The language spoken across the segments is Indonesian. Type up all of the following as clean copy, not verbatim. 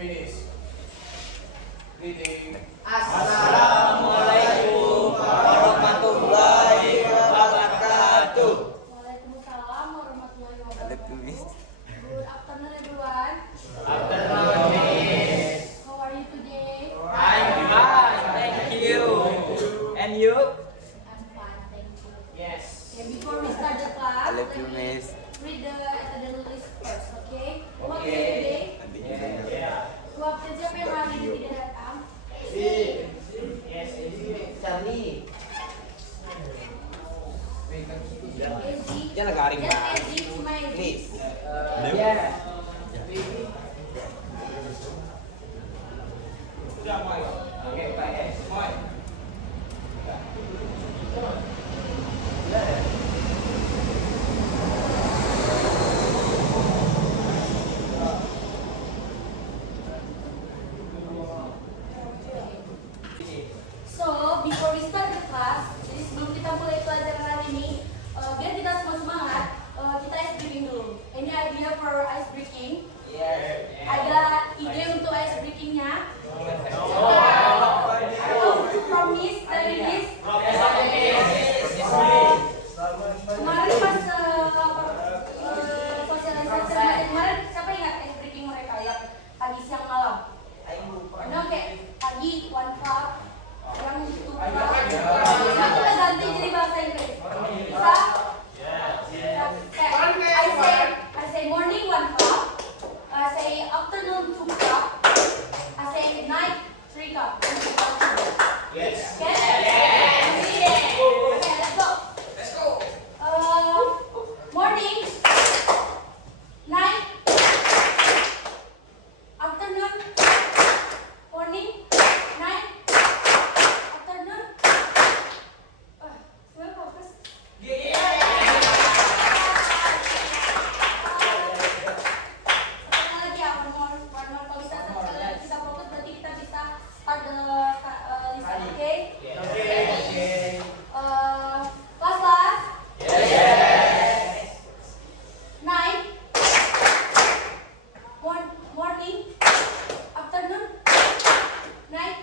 Finish. Greeting. Assalamualaikum warahmatullahi wabarakatuh. Waalaikumsalam warahmatullahi wabarakatuh. Good afternoon, everyone. Afternoon, Miss. How are you today? I'm fine, thank you. And you? I'm fine, thank you. Yes. Okay, before we start the class, I love you, Miss. read the attendance list first, okay? Who absent Okay. today? Yeah. Who absent, siapa yang hari ini tidak datang? Yes, Charlie. Ezi. Jangan garing, Just Bang. Ezi, cuma Ezi. Please. Yeah. Okay, bye. Moy. So, before we start the class, jadi sebelum kita mulai pelajaran hari ini, biar kita semua semangat, kita ice breaking dulu. Any idea for ice breaking? Yes. Ada ide untuk ice breakingnya? Promise dari this? Kemarin pas sosialisasi kemarin, siapa ingat ice breaking mereka ya? Pagi, siang, malam. Nah, kayak pagi one cup, yang two cup. Nah, kita ganti jadi bahasa Inggris. Bisa? I say morning one cup. I say afternoon 2 cup. I say night 3 cup. Yes. Okay? Okay, let's go. Morning, night, afternoon, morning, night, afternoon. Semua fokus. Satu lagi ya, one more. Kalau bisa sekali lagi kita fokus, berarti kita bisa start the listen, okay? Okay. Kelas. Night, morning, afternoon, night,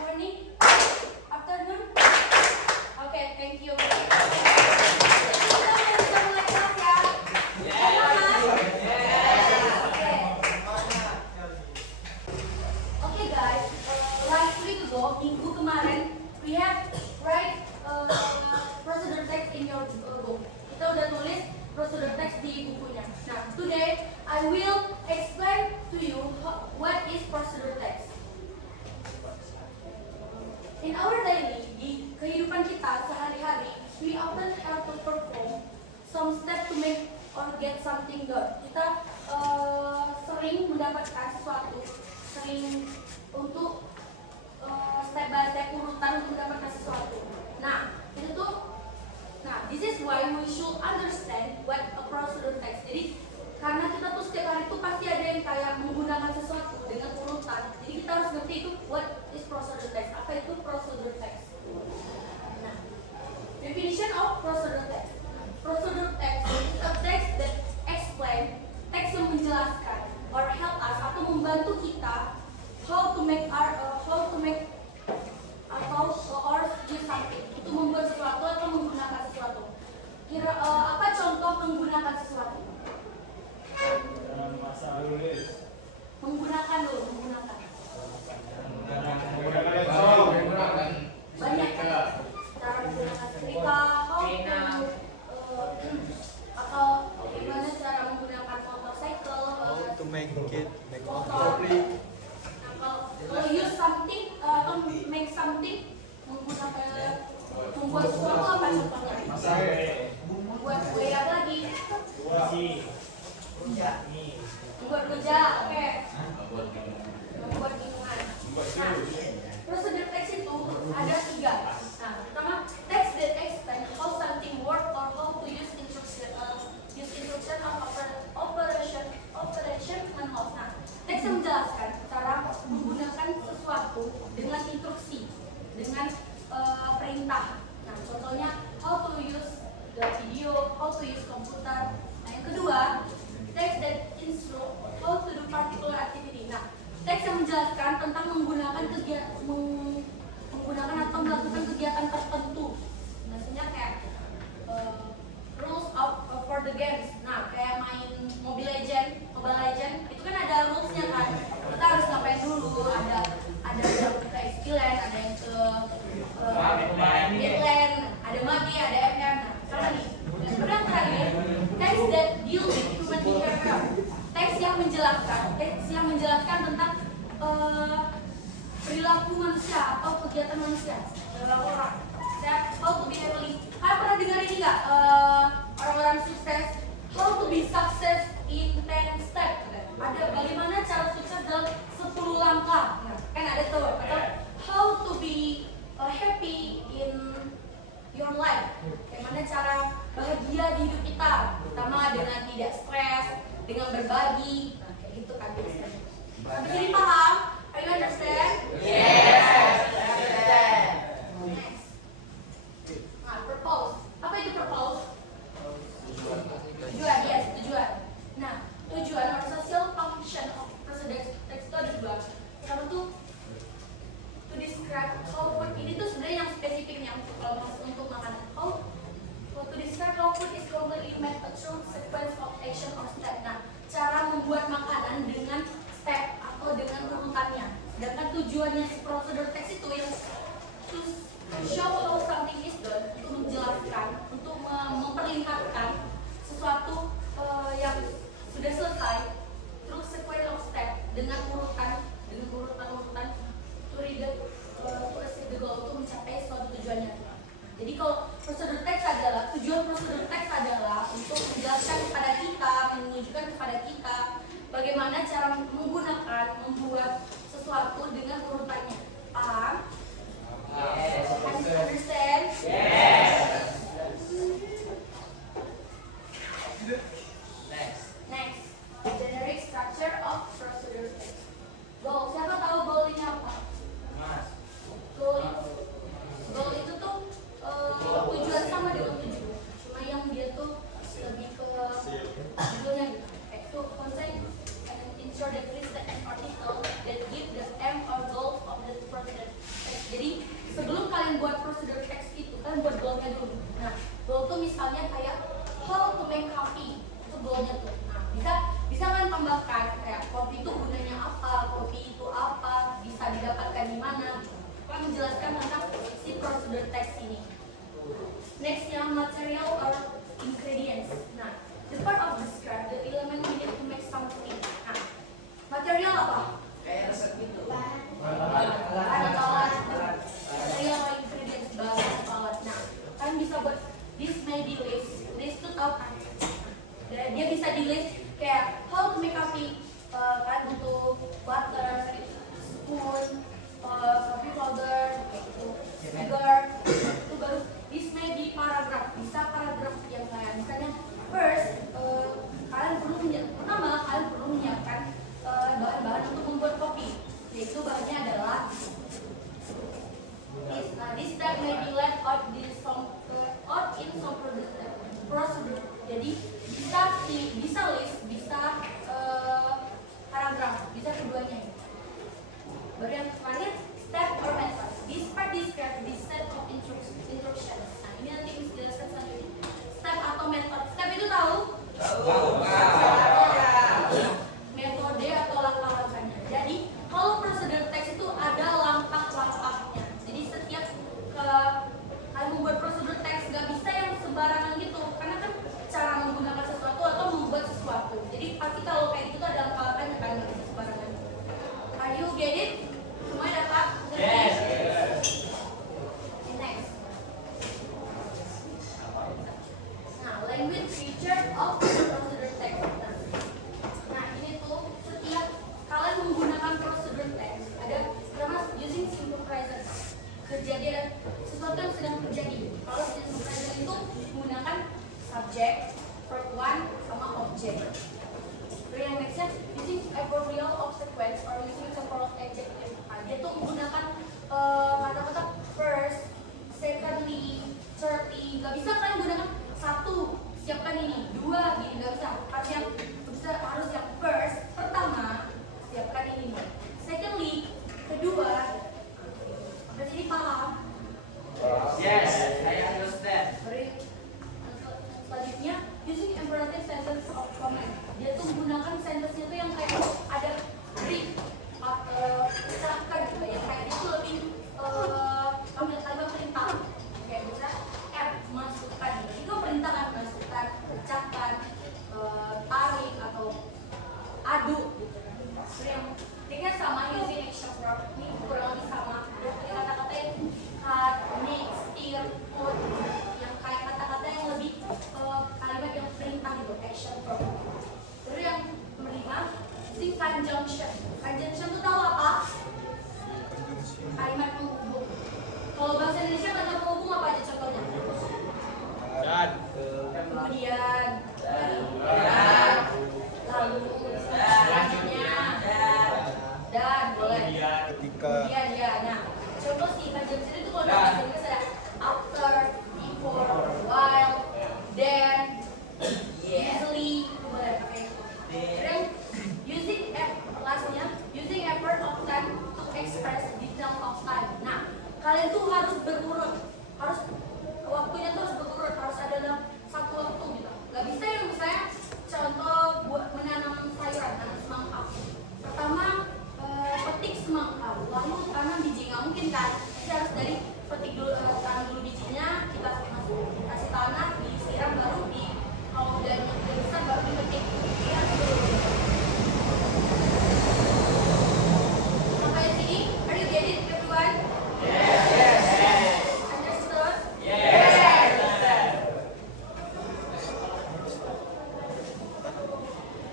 morning, afternoon. Okay, thank you. Kita mulai kelas ya. Okay guys, last week ago, minggu kemarin, we have write procedure text in your book. Kita udah tulis procedure text di bukunya. Nah, today I will explain to you what is procedure text. In our daily, di kehidupan kita sehari-hari, we often have to perform some step to make or get something done. Kita sering mendapatkan sesuatu, sering untuk step by step urutan untuk mendapatkan sesuatu. Nah, itu tuh, this is why we should understand what a procedure text. Jadi, karena kita tuh setiap hari tuh pasti ada yang kayak menggunakan sesuatu dengan urutan. Jadi kita harus ngerti itu what is procedure text. Apa itu procedure text? Nah, definition of procedure text. Procedure text is a text that explain, teks yang menjelaskan or help us atau membantu kita how to make or use something. Itu membuat sesuatu atau menggunakan sesuatu. Apa contoh menggunakan sesuatu? Menggunakan banyak cara menggunakan setrika, atau bagaimana cara menggunakan motorcycle, To make it, make motor. Kalau use something atau make something, membuat sesuatu apa contohnya? Membuat kue apa lagi? Membuat rujak, oke. Membuat minuman. Nah, procedure text itu ada 3. Nah, pertama, text that explain how something work or how to use instruction of operation manual. Nah, teks yang menjelaskan cara menggunakan sesuatu dengan instruksi, dengan perintah. Nah, contohnya how to use the video, how to use komputer. Nah, yang kedua, text that menjelaskan tentang perilaku manusia atau kegiatan manusia dalam orang. How to be happily. Kalian pernah dengar ini nggak? Orang-orang sukses. How to be success in 10 steps. Ada bagaimana cara sukses dalam 10 langkah. Kan ada tuh. Atau how to be happy in your life. Bagaimana cara bahagia di hidup kita, terutama dengan tidak stres, dengan berbagi. Nah, kayak gitu kan biasanya. Sampai sini paham? Are you understand? Yes. Next. Nah, purpose. Apa itu purpose? Tujuan, yes, tujuan. Nah, tujuan or social function of procedure text itu ada dua. Pertama tuh to describe how food, ini tuh sebenarnya yang spesifiknya untuk makanan. How to describe how food is completely made a true sequence of action or step. Nah, cara membuat makanan dengan step atau dengan urutannya. Sedangkan tujuannya si prosedur teks itu yang to show how something is done, untuk menjelaskan, untuk memperlihatkan sesuatu yang sudah selesai, terus sequence of step dengan urutan to achieve the goal, untuk mencapai suatu tujuannya. Jadi kalau prosedur teks adalah, tujuan prosedur teks adalah untuk menjelaskan kepada kita, menunjukkan kepada kita bagaimana cara membuat sesuatu dengan urutannya. Paham? Yes. Understand? Yes. Next, generic structure of procedure text. Goal. Siapa tahu goal ini apa? Goal itu tuh tujuan sama dengan tujuan. Cuma yang dia tuh lebih ke judulnya gitu. To contain and ensure that list the end article that give the aim or goal of the procedure text. Jadi sebelum kalian buat procedure text itu kan buat goalnya dulu. Nah, goal tuh misalnya kayak how to make coffee, itu goalnya tuh. Nah, bisa kan tambahkan kayak kopi itu gunanya apa, kopi itu apa, bisa didapatkan di mana. Kan menjelaskan tentang si procedure text ini. Next yang material or ingredients. Nah, the part of describe the element needed to make something. Nah, material apa? Kayak resep gitu. Bahan atau alat. Material or ingredients, bahan atau alat. Nah, kalian bisa buat this may be list. List itu tahu kan? Dia bisa di list kayak how to make coffee, kan butuh butter, spoon, coffee powder, gitu, sugar. Itu baru this may be paragraph. Bisa paragraph yang kayak misalnya first, kalian perlu menyiapkan bahan-bahan untuk membuat kopi. Yaitu bahannya adalah this step may be left out in some procedure. Jadi bisa list, bisa paragraf, bisa keduanya. Baru yang terakhir step or method. This part describe this set of instructions. Nah, ini nanti dijelaskan selanjutnya. Step atau method. Step itu tahu? Metode atau langkah-langkahnya. Jadi kalau prosedur teks itu ada langkah-langkahnya. Jadi setiap kalian membuat prosedur teks nggak bisa yang sembarangan gitu, karena kan cara menggunakan sesuatu atau membuat sesuatu. Jadi pasti kalau kayak gitu tuh ada langkah-langkahnya kan, nggak bisa sembarangan. Are you get it? Semua dapat? Yes. Next. Nah, language feature of prosedur text. Nah, ini tuh setiap kalian menggunakan prosedur text ada pertama using simple present. Kejadian sesuatu yang sedang terjadi. Kalau simple present itu menggunakan subject, verb one sama object. Terus yang nextnya using adverbial of sequence or using several adjective. Nah, dia tuh menggunakan kata-kata first, secondly, thirdly. Gak bisa kalian gunakan satu, siapkan ini, dua, gini gak bisa. Harus yang first, pertama, siapkan ini. Secondly, kedua. Berarti paham? Yes, I understand. Selanjutnya, using imperative sentence of command. Dia tuh menggunakan sentence-nya tuh yang kayak ada brief atau ucapkan gitu, yang kayak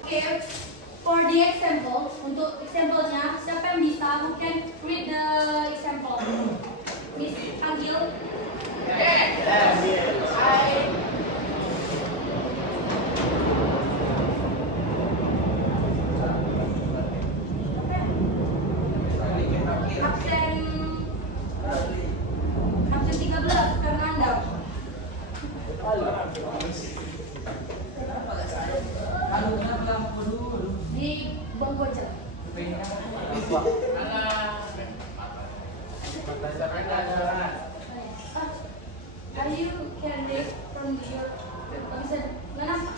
Okay, for the example, untuk example-nya, siapa yang bisa? Who can read the example? Miss Agil? Absen 13, Fernanda. Di bangku aja. Are you can read from your bisa mana?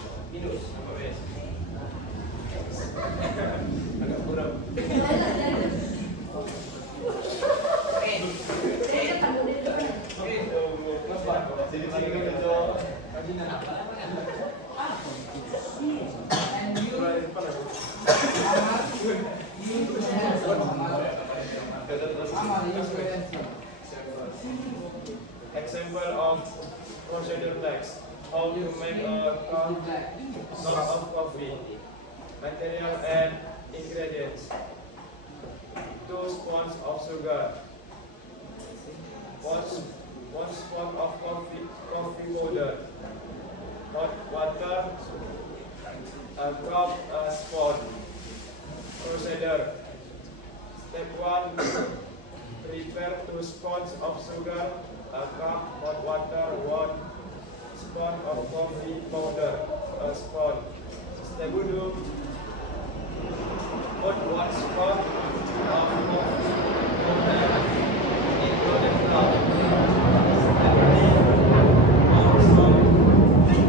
Agak kurang. Example of procedure text. How to make a cup of coffee. Material and ingredients. 2 spoons of sugar. 1 spoon of coffee powder. Hot water. A cup, a spoon. Procedure. Step 1. Prepare 2 spoons of sugar, a cup hot water, 1 spoon of coffee powder, a spoon. Step 2. Put 1 spoon of coffee powder into the cup. Step 3.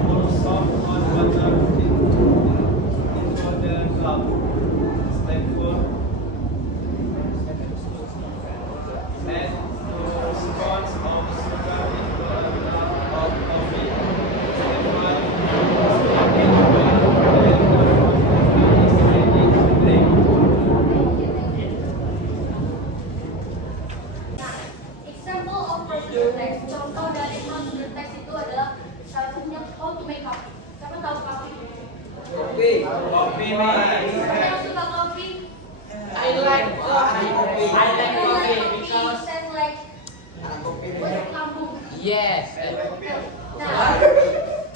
Pour some hot water into the cup. Step 4. Add 2 spoons of sugar into a cup of coffee. Step 5. Stir it well until the coffee is ready to drink. Nah, example of procedure text. Contoh dari procedure text itu adalah salah satunya how to make coffee. Siapa tahu coffee? Kopi, Siapa yang suka kopi? I like coffee. I like coffee because Sounds like bahasa kampung. yes. Nah,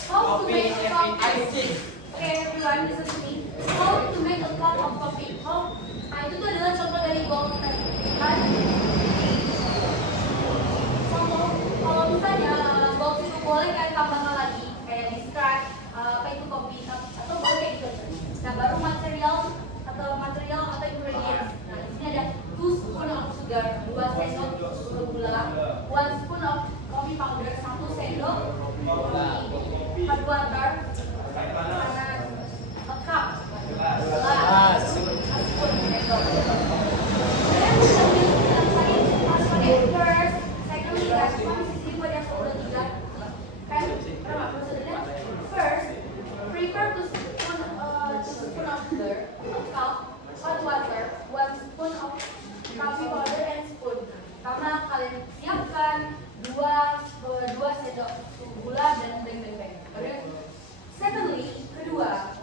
how to make Coffee, coffee? I think. Okay, everyone, listen to me. How to make a cup of coffee? How? Nah, itu tuh adalah contoh dari box tadi. Kan? Contoh, kalau misalnya box itu boleh kayak tambahkan lagi, kayak describe apa itu kopi atau boleh kayak gitu. Nah, baru material atau ingredients. Nah, di sini ada 2 spoon of sugar, 2 sendok gula, 1 spoon of coffee powder, 1 sendok kopi, hot water, a cup, gelas, a spoon, sendok. Kemudian kita pakai first, secondly, guys, cuma di sini buat yang 23 kan, berapa prosedurnya? First, prepare 2 spoon of sugar, a cup, hot water, 1 spoon of coffee powder and spoon. Pertama kalian siapkan 2 sendok gula dan beng-beng. Secondly, kedua,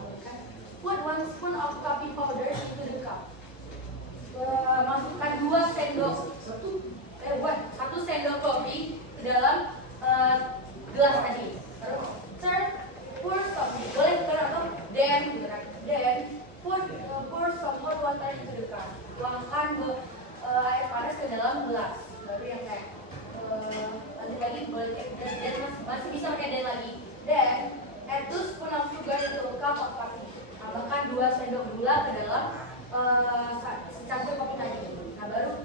put 1 spoon of coffee powder into the cup. Masukkan 2 sendok 1 sendok kopi ke dalam gelas tadi. Third, pour some, boleh bukan atau then pour some hot water into the cup. Tuangkan air panas ke dalam gelas. Baru yang kayak lanjut lagi boleh dan masih bisa pakai dan lagi. Then add 2 spoon of sugar into a cup of coffee. Tambahkan 2 sendok gula ke dalam secangkir kopi tadi. Nah, baru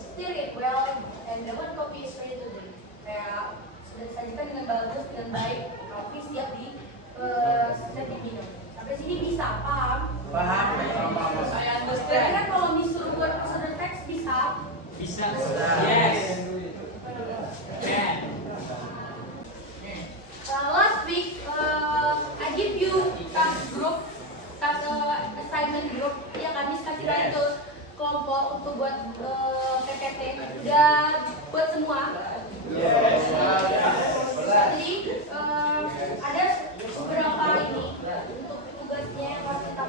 stir it well and the hot coffee is ready to drink. Kayak sudah disajikan dengan bagus, dengan baik, kopi siap diminum. Sampai sini bisa paham? Paham? Saya understand. Kira-kira kalau disuruh buat procedure text bisa? Bisa. Yes. Yeah. Last week, I give you task assignment group yang kami kasih lagi ke kelompok untuk buat PPT. Udah buat semua? Yes. Jadi ada beberapa ini untuk tugasnya yang harus kita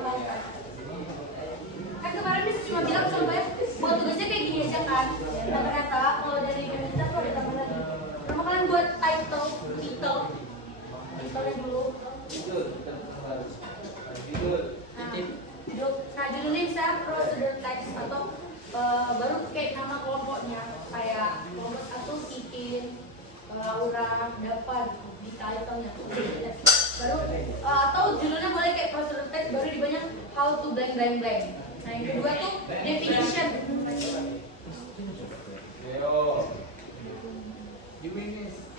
Tolong dulu. Nah, judulnya bisa prosedur teks atau baru kayak nama kelompoknya kayak kelompok satu Kikin, Laura, Dapat di title-nya. Baru atau judulnya boleh kayak prosedur teks baru di banyak how to blank blank blank. Nah, yang kedua tuh definition.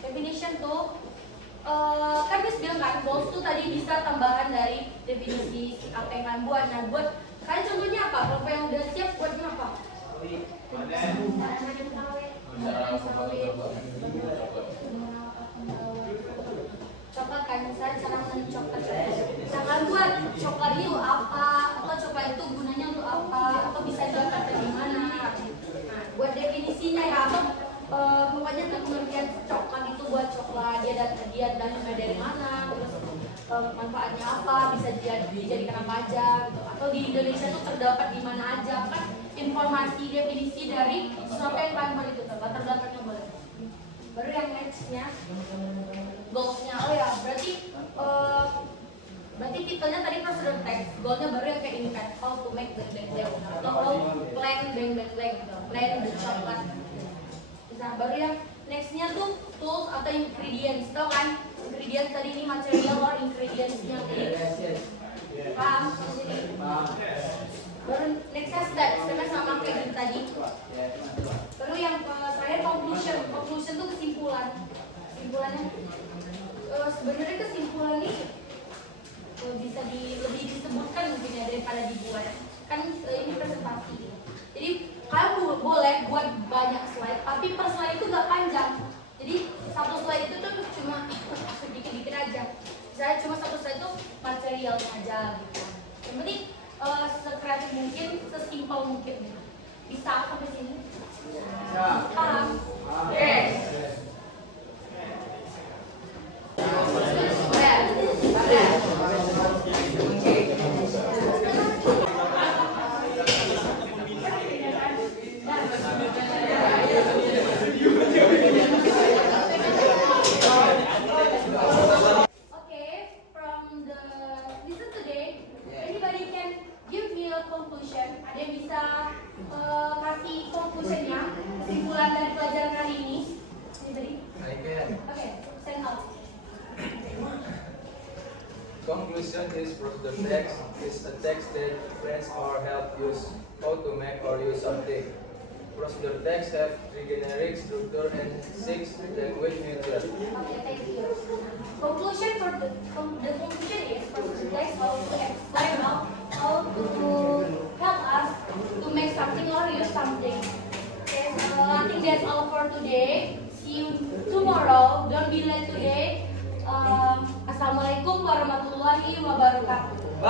Definition tuh kan bisa bilang kan goals tuh tadi bisa tambahan dari definisi apa yang kalian buat. Nah, buat kalian contohnya apa? Kalau yang udah siap buatnya apa? Coklat kan, misalnya cara mencoklat. Jangan buat coklat itu apa, atau coklat itu gunanya untuk apa, atau bisa dilakukan di mana. Nah, buat definisinya ya, atau pokoknya pengertian coklat itu buat coklat dia datangnya dari mana, terus manfaatnya apa, bisa dijadikan apa aja, gitu. Atau di Indonesia itu terdapat di mana aja kan informasi definisi dari sesuatu yang kalian buat itu latar belakangnya boleh. Baru yang nextnya goalsnya, oh ya berarti titelnya tadi prosedur teks, goalnya baru yang kayak ini kan, how to make blank blank blank atau how plan blank blank blank gitu, plan the coklat. Nah, baru yang nextnya tuh tools atau ingredients, tau kan? Ingredients tadi ini material or ingredientsnya tadi. Paham? Baru nextnya stepnya sama kayak gini tadi. Baru yang terakhir conclusion. Conclusion tuh kesimpulan. Kesimpulannya sebenarnya kesimpulan ini bisa lebih disebutkan mungkin ya daripada dibuat. Kan ini presentasi. Jadi kalian boleh buat banyak slide, tapi per slide itu gak panjang. Jadi satu slide itu tuh cuma sedikit-dikit aja. Saya cuma satu slide itu materialnya aja gitu. Yang penting sekreatif mungkin, sesimpel mungkin. Bisa sampai sini? Paham? Yes. Conclusion, ada yang bisa kasih conclusionnya, kesimpulan dari pelajaran hari ini? Ini tadi? Oke, stand up. Conclusion is prosedur text is a text that friends or help use how to make or use something. Prosedur text have three generic structure and 6 language features. Okay, thank you. Conclusion for the conclusion is prosedur text how to explain how to help us to make something or use something. Okay, so I think that's all for today. See you tomorrow. Don't be late today. Assalamualaikum warahmatullahi wabarakatuh.